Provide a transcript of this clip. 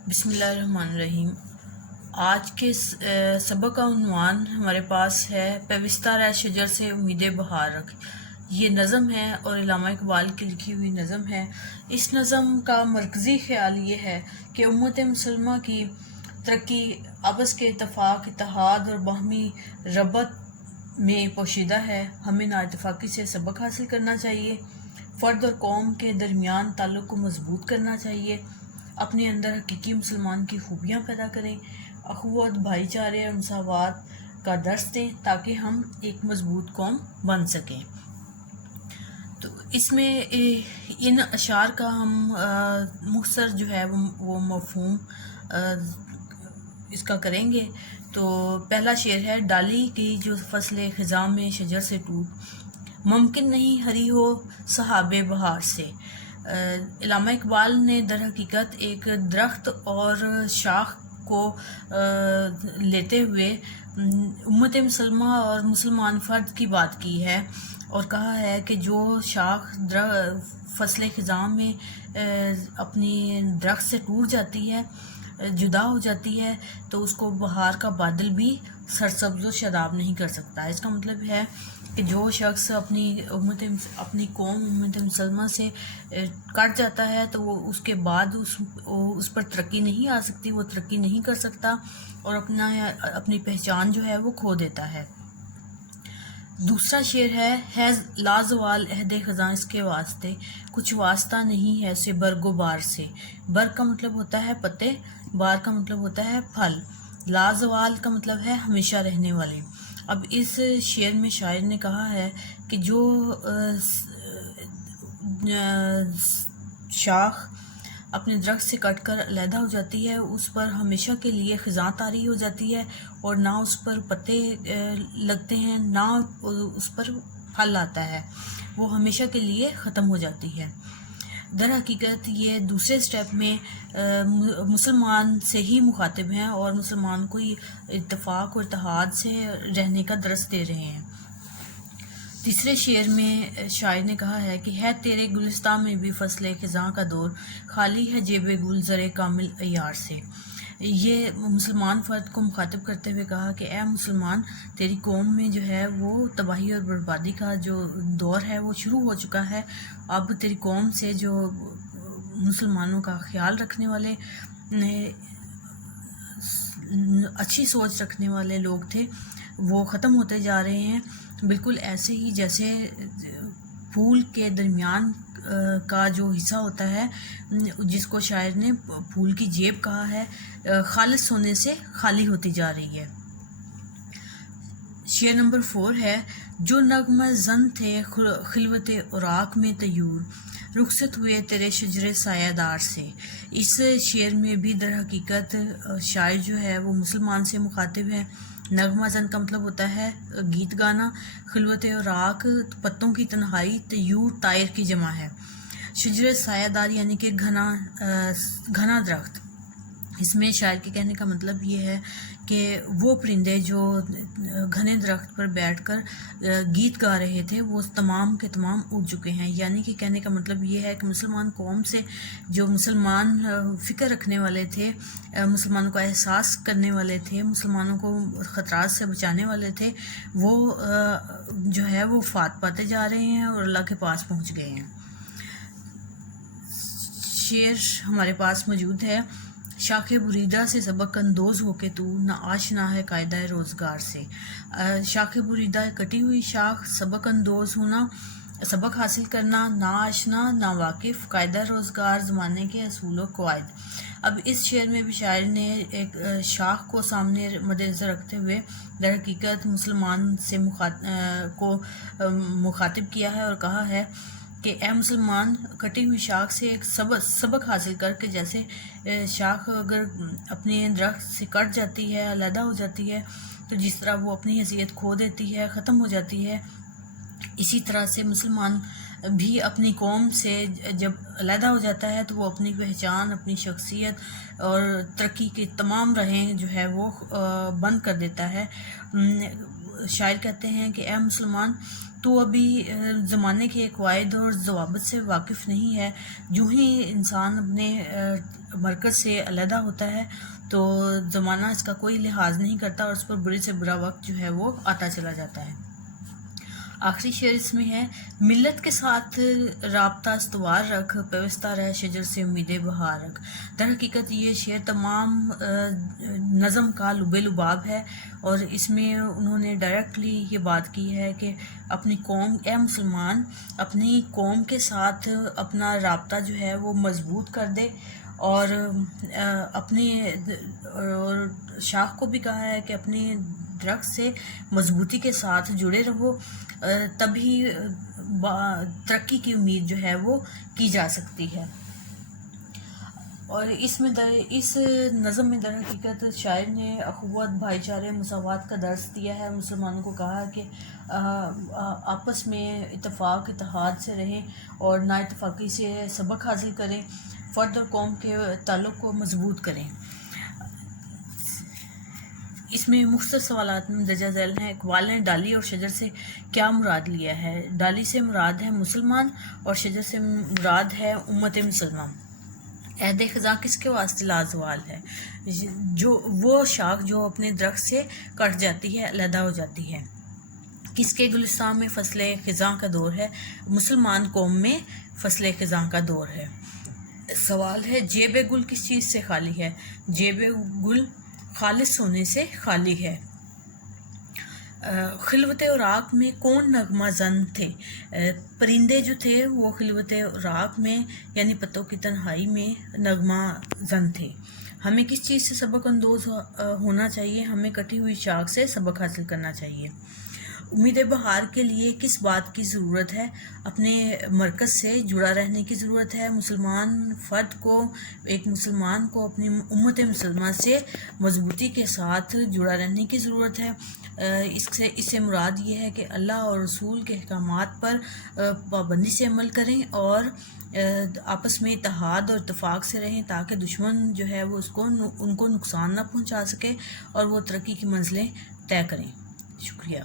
بسم اللہ الرحمن الرحیم۔ آج کے سبق کا عنوان ہمارے پاس ہے پیوستہ رہ شجر سے امید بہار رکھ۔ یہ نظم ہے اور علامہ اقبال کی لکھی ہوئی نظم ہے۔ اس نظم کا مرکزی خیال یہ ہے کہ امت مسلمہ کی ترقی آپس کے اتفاق، اتحاد اور باہمی ربط میں پوشیدہ ہے۔ ہمیں نا اتفاقی سے سبق حاصل کرنا چاہیے، فرد اور قوم کے درمیان تعلق کو مضبوط کرنا چاہیے، اپنے اندر حقیقی مسلمان کی خوبیاں پیدا کریں، اخوت، بھائی چارے اور مساوات کا درس دیں تاکہ ہم ایک مضبوط قوم بن سکیں۔ تو اس میں ان اشعار کا ہم مختصر جو ہے وہ مفہوم اس کا کریں گے۔ تو پہلا شعر ہے، ڈالی کی جو فصل خزاں میں شجر سے ٹوٹ، ممکن نہیں ہری ہو صحاب بہار سے۔ علامہ اقبال نے در حقیقت ایک درخت اور شاخ کو لیتے ہوئے امت مسلمہ اور مسلمان فرد کی بات کی ہے اور کہا ہے کہ جو شاخ فصل خزاں میں اپنی درخت سے ٹوٹ جاتی ہے، جدا ہو جاتی ہے، تو اس کو بہار کا بادل بھی سرسبز و شاداب نہیں کر سکتا۔ اس کا مطلب ہے کہ جو شخص اپنی قوم امت مسلمہ سے کٹ جاتا ہے تو وہ اس کے بعد اس پر ترقی نہیں آ سکتی، وہ ترقی نہیں کر سکتا اور اپنی پہچان جو ہے وہ کھو دیتا ہے۔ دوسرا شعر ہے لازوال عہد خزاں اس کے واسطے، کچھ واسطہ نہیں ہے اسے برگ و بار سے۔ برگ کا مطلب ہوتا ہے پتے، بار کا مطلب ہوتا ہے پھل، لازوال کا مطلب ہے ہمیشہ رہنے والے۔ اب اس شعر میں شاعر نے کہا ہے کہ جو شاخ اپنے درخت سے کٹ کر علیحدہ ہو جاتی ہے، اس پر ہمیشہ کے لیے خزاں طاری ہو جاتی ہے اور نہ اس پر پتے لگتے ہیں، نہ اس پر پھل آتا ہے، وہ ہمیشہ کے لیے ختم ہو جاتی ہے۔ در حقیقت یہ دوسرے سٹیپ میں مسلمان سے ہی مخاطب ہیں اور مسلمان کو اتفاق اور اتحاد سے رہنے کا درس دے رہے ہیں۔ تیسرے شعر میں شاعر نے کہا ہے کہ ہے تیرے گلستان میں بھی فصل خزاں کا دور، خالی ہے جیب گل زر کامل عیار سے۔ یہ مسلمان فرد کو مخاطب کرتے ہوئے کہا کہ اے مسلمان، تیری قوم میں جو ہے وہ تباہی اور بربادی کا جو دور ہے وہ شروع ہو چکا ہے۔ اب تیری قوم سے جو مسلمانوں کا خیال رکھنے والے، اچھی سوچ رکھنے والے لوگ تھے، وہ ختم ہوتے جا رہے ہیں، بالکل ایسے ہی جیسے پھول کے درمیان کا جو حصہ ہوتا ہے جس کو شاعر نے پھول کی جیب کہا ہے، خالص ہونے سے خالی ہوتی جا رہی ہے۔ شعر نمبر 4 ہے، جو نغمہ زن تھے خلوت اوراق میں طیور، رخصت ہوئے تیرے شجر سایہ دار سے۔ اس شعر میں بھی در حقیقت شاعر جو ہے وہ مسلمان سے مخاطب ہے۔ نغمہ زن کا مطلب ہوتا ہے گیت گانا، خلوت اوراق پتوں کی تنہائی، طیور طائر کی جمع ہے، شجر سایہ دار یعنی کہ گھنا درخت۔ اس میں شاعر کے کہنے کا مطلب یہ ہے کہ وہ پرندے جو گھنے درخت پر بیٹھ کر گیت گا رہے تھے وہ تمام کے تمام اڑ چکے ہیں، یعنی کہ کہنے کا مطلب یہ ہے کہ مسلمان قوم سے جو مسلمان فکر رکھنے والے تھے، مسلمانوں کا احساس کرنے والے تھے، مسلمانوں کو خطرات سے بچانے والے تھے، وہ جو ہے وہ فات پاتے جا رہے ہیں اور اللہ کے پاس پہنچ گئے ہیں۔ شعر ہمارے پاس موجود ہے، شاخ بریدہ سے سبق اندوز ہو کے تو نہ آشنا ہے قاعدہ روزگار سے۔ شاخ بریدہ کٹی ہوئی شاخ، سبق اندوز ہونا، سبق حاصل کرنا، نا آشنا، نا واقف، قاعدہ روزگار زمانے کے اصول و قواعد۔ اب اس شعر میں بھی شاعر نے ایک شاخ کو سامنے مد نظر رکھتے ہوئے در حقیقت مسلمان سے مخاطب کیا ہے اور کہا ہے کہ اے مسلمان، کٹی ہوئی شاخ سے ایک سبق حاصل کر کے، جیسے شاخ اگر اپنے درخت سے کٹ جاتی ہے، علیحدہ ہو جاتی ہے، تو جس طرح وہ اپنی حیثیت کھو دیتی ہے، ختم ہو جاتی ہے، اسی طرح سے مسلمان بھی اپنی قوم سے جب علیحدہ ہو جاتا ہے تو وہ اپنی پہچان، اپنی شخصیت اور ترقی کی تمام راہیں جو ہے وہ بند کر دیتا ہے۔ شاعر کہتے ہیں کہ اے مسلمان، تو ابھی زمانے کے قواعد اور ضوابط سے واقف نہیں ہے۔ جو ہی انسان اپنے مرکز سے علیحدہ ہوتا ہے تو زمانہ اس کا کوئی لحاظ نہیں کرتا اور اس پر برے سے برا وقت جو ہے وہ آتا چلا جاتا ہے۔ آخری شعر اس میں ہے، ملت کے ساتھ رابطہ استوار رکھ، پیوستہ رہ شجر سے امید بہار رکھ۔ در حقیقت یہ شعر تمام نظم کا لب لباب ہے، اور اس میں انہوں نے ڈائریکٹلی یہ بات کی ہے کہ اپنی قوم، اے مسلمان، اپنی قوم کے ساتھ اپنا رابطہ جو ہے وہ مضبوط کر دے، اور اپنے شاخ کو بھی کہا ہے کہ اپنی درخت سے مضبوطی کے ساتھ جڑے رہو، تبھی ترقی کی امید جو ہے وہ کی جا سکتی ہے۔ اور اس نظم میں در حقیقت شاعر نے اخوت، بھائی چارے، مساوات کا درس دیا ہے۔ مسلمانوں کو کہا کہ آپس میں اتفاق اتحاد سے رہیں اور نا اتفاقی سے سبق حاصل کریں، فرد اور قوم کے تعلق کو مضبوط کریں۔ اس میں مختصر سوالات مندرجہ ذیل ہیں۔ اقبال نے ڈالی اور شجر سے کیا مراد لیا ہے؟ ڈالی سے مراد ہے مسلمان اور شجر سے مراد ہے امت مسلمان۔ عہد خزاں کس کے واسطے لازوال ہے؟ جو وہ شاخ جو اپنے درخت سے کٹ جاتی ہے، علیحدہ ہو جاتی ہے۔ کس کے گلستان میں فصل خزاں کا دور ہے؟ مسلمان قوم میں فصل خزاں کا دور ہے۔ سوال ہے، جیب گل کس چیز سے خالی ہے؟ جیب گل خالص سونے سے خالی ہے۔ خلوت عراق میں کون نغمہ زن تھے؟ پرندے جو تھے وہ خلوت عراق میں یعنی پتوں کی تنہائی میں نغمہ زن تھے۔ ہمیں کس چیز سے سبق اندوز ہونا چاہیے؟ ہمیں کٹی ہوئی شاخ سے سبق حاصل کرنا چاہیے۔ امید بہار کے لیے کس بات کی ضرورت ہے؟ اپنے مرکز سے جڑا رہنے کی ضرورت ہے۔ ایک مسلمان کو اپنی امت مسلمہ سے مضبوطی کے ساتھ جڑا رہنے کی ضرورت ہے۔ اس سے مراد یہ ہے کہ اللہ اور رسول کے احکامات پر پابندی سے عمل کریں اور آپس میں اتحاد اور اتفاق سے رہیں تاکہ دشمن جو ہے وہ ان کو نقصان نہ پہنچا سکے اور وہ ترقی کی منزلیں طے کریں۔ شکریہ۔